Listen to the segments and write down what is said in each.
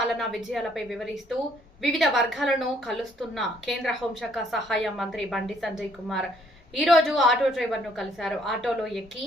పాలనా విజయాలపై వివరిస్తూ వివిధ వర్గాలను కలుస్తున్న కేంద్ర హోంశాఖ సహాయ మంత్రి బండి సంజయ్ కుమార్ ఈ రోజు ఆటో డ్రైవర్ను కలిశారు. ఆటోలో ఎక్కి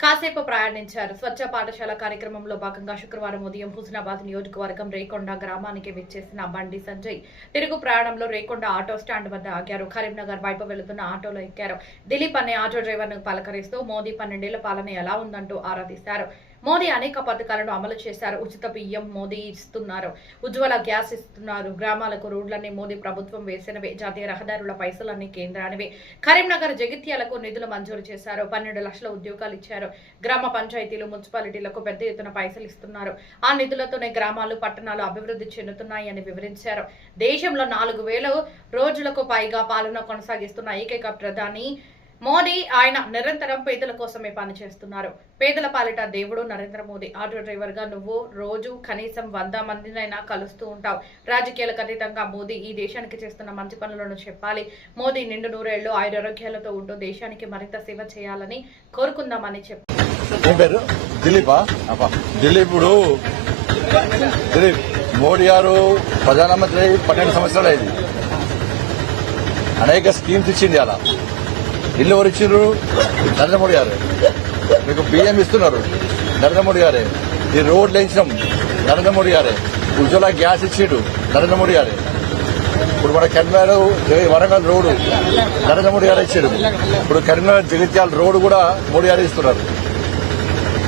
కాసేపు ప్రయాణించారు. స్వచ్ఛ పాఠశాల కార్యక్రమంలో భాగంగా శుక్రవారం ఉదయం హుస్నాబాద్ నియోజకవర్గం రేకొండ గ్రామానికి విచ్చేసిన బండి సంజయ్ తిరుగు ప్రయాణంలో రేకొండ ఆటో స్టాండ్ వద్ద ఆగారు. కరీంనగర్ వైపు వెళుతున్న ఆటోలో ఎక్కారు. దిలీప్ అనే ఆటో డ్రైవర్ను పలకరిస్తూ మోదీ 12 ఏళ్ల పాలన ఎలా ఉందంటూ ఆరా తీశారు. మోదీ అనేక పథకాలను అమలు చేశారు. ఉచిత బియ్యం మోదీ ఇస్తున్నారు, ఉజ్వల గ్యాస్ ఇస్తున్నారు, గ్రామాలకు రోడ్లన్నీ మోదీ ప్రభుత్వం వేసినవే, జాతీయ రహదారుల పైసలన్నీ కేంద్రానివే, కరీంనగర్ జగిత్యాలకు నిధులు మంజూరు చేశారు, 12 లక్షల ఉద్యోగాలు ఇచ్చారు, గ్రామ పంచాయతీలు మున్సిపాలిటీలకు పెద్ద ఎత్తున పైసలు ఇస్తున్నారు, ఆ నిధులతోనే గ్రామాలు పట్టణాలు అభివృద్ధి చెందుతున్నాయని వివరించారు. దేశంలో 4000 రోజులకు పైగా పాలన కొనసాగిస్తున్న ఏకైక ప్రధాని మోదీ. ఆయన నిరంతరం పేదల కోసమే పనిచేస్తున్నారు. పేదల పాలిట దేవుడు నరేంద్ర మోదీ. ఆటో డ్రైవర్ గా నువ్వు రోజు కనీసం 100 మందినైనా కలుస్తూ ఉంటావు. రాజకీయాలకు అతీతంగా మోదీ ఈ దేశానికి చేస్తున్న మంచి పనులను చెప్పాలి. మోదీ నిండు 100 ఏళ్లు ఆరోగ్యాలతో ఉంటూ దేశానికి మరింత సేవ చేయాలని కోరుకుందామని చెప్పారు. మోడీ గారు ప్రధానమంత్రి 12 సంవత్సరాలు అయింది. అనేక స్కీమ్స్ ఇచ్చింది. అలా ఇల్లు ఎవరు ఇచ్చిండ్రు? నరేంద్ర మోడీ గారు. మీకు బియ్యం ఇస్తున్నారు నరేంద్ర మోడీ గారే. ఈ రోడ్లు వేయించడం నరేంద్ర మోడీ గారే. ఉజ్వల గ్యాస్ ఇచ్చిండు నరేంద్ర మోడీ గారే. ఇప్పుడు మన కరీంనగర్ వరంగల్ రోడ్డు నరేంద్ర మోడీ గారు ఇచ్చాడు. ఇప్పుడు కరీంనగర్ జగిత్యాల రోడ్డు కూడా మోడీ గారు ఇస్తున్నారు.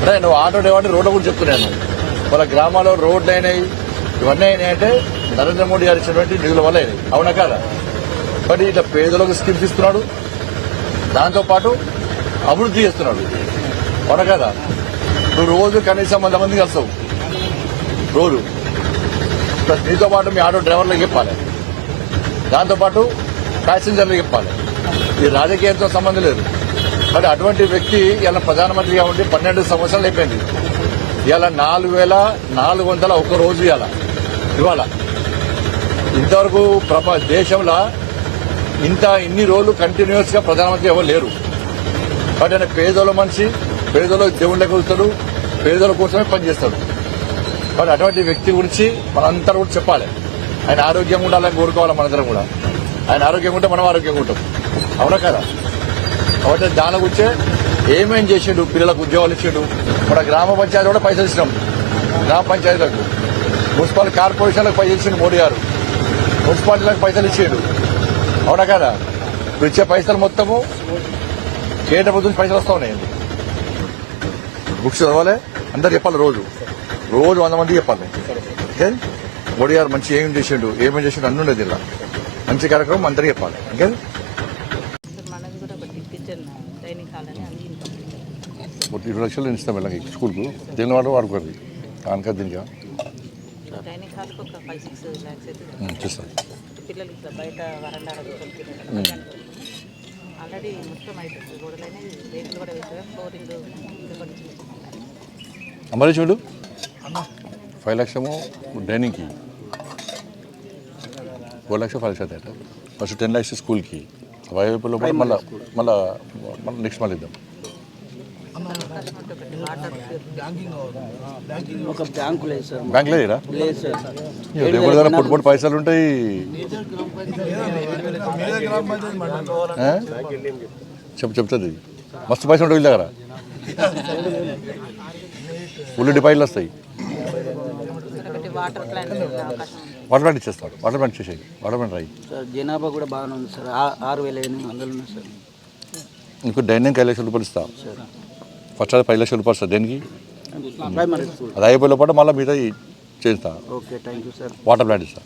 అంటే నువ్వు ఆటో డ్రైవర్ రోడ్డు కూడా చెప్తున్నాను. వాళ్ళ గ్రామాల్లో రోడ్లు అయినాయి, ఇవన్నీ అయినాయంటే నరేంద్ర మోడీ గారు ఇచ్చినటువంటి నిధుల వల్ల అయినాయి. అవునా కాదా? బట్ ఇట్లా పేదలకు స్కీమ్స్ ఇస్తున్నాడు, దాంతోపాటు అభివృద్ధి చేస్తున్నాడు. అవునా కదా? నువ్వు రోజు కనీసం 100 మంది కలుస్తావు రోజు. నీతో పాటు మీ ఆటో డ్రైవర్లకు చెప్పాలి, దాంతోపాటు ప్యాసింజర్లకు చెప్పాలి. ఈ రాజకీయంతో సంబంధం లేదు. మరి అటువంటి వ్యక్తి ఇలా ప్రధానమంత్రిగా ఉండి 12 సంవత్సరాలు అయిపోయింది. ఇవాళ 4400 ఒక్క రోజు ఇవాళ ఇంతవరకు దేశంలో ఇన్ని రోజులు కంటిన్యూస్ గా ప్రధానమంత్రి ఎవరు లేరు. కాబట్టి ఆయన పేదోళ్ళ మనిషి, పేదోళ్ళ దేవుళ్ళ కూర్చుతాడు, పేదోళ్ళ కోసమే పనిచేస్తాడు. కాబట్టి అటువంటి వ్యక్తి గురించి మనంతా కూడా చెప్పాలి. ఆయన ఆరోగ్యంగా ఉండాలని కోరుకోవాలి మనందరం కూడా. ఆయన ఆరోగ్యంగా ఉంటే మనం ఆరోగ్యంగా ఉంటాం. అవునా కదా? కాబట్టి దాని గురించే ఏమేం చేసిండు, పిల్లలకు ఉద్యోగాలు ఇచ్చిండు. మన గ్రామ పంచాయతీ కూడా పైసలు ఇచ్చినాం. గ్రామ పంచాయతీలకు, మున్సిపల్ కార్పొరేషన్లకు పైసలు ఇచ్చిండు మోడీ గారు. మున్సిపాలిటీలకు పైసలు ఇచ్చిండు. అవునా కదా? ఇప్పుడు ఇచ్చే పైసలు మొత్తము కేంద్ర ప్రభుత్వం పైసలు వస్తా ఉన్నాయండి. బుక్స్ చదవాలి, అందరు చెప్పాలి. రోజు 100 మంది చెప్పాలి. ఓకే, మోడీ గారు మంచి ఏమేమి చేసిండు అన్నీ ఉండేది. ఇలా మంచి కార్యక్రమం అందరికీ చెప్పాలి. ఓకే, 20 లక్షలు ఇస్తాం వీళ్ళకి స్కూల్కు. దీని వాడు వాడుకోండి దానికా దీనికా చేస్తాం. పిల్లలు ఇట్లా బయట వరండాల ఆల్రెడీ మొత్తం అయిపోతుంది. గోడలైనా రేట్లు కూడా వేస్తారు. ఫ్లోరింగ్ అమలు చూడు 5 లక్షము డైనింగ్కి, 4 లక్షలు 5 లక్షలు అట. ఫస్ట్ 10 లక్షలు స్కూల్కి. వైపులో మళ్ళీ నెక్స్ట్ మళ్ళీ ఇద్దాం. బ్యాంక్ లేదురా? పొట్టు పైసలు ఉంటాయి. చెప్తుంది మస్తు పైసలు ఉంటాయి వీళ్ళ దగ్గర. ఫుల్ డిపాజిట్లు వస్తాయి. వాటర్ ప్లాంట్ ఇచ్చేస్తాడు. వాటర్ ప్లాంట్ ఇచ్చేసాయి. వాటర్ ప్లాంట్ రాయి. జనాభా కూడా బాగానే ఉంది సార్. 6800 ఉంది సార్. ఇంకో డైనింగ్ 5 లక్షల రూపాయలు ఇస్తాం. ఫస్ట్ అది 5 లక్షల రూపాయలు సార్ దేనికి. అది అయిపోయిన పాటు మళ్ళీ మిగతా చేస్తా. Okay, thank you sir. Water plant ఇస్తా.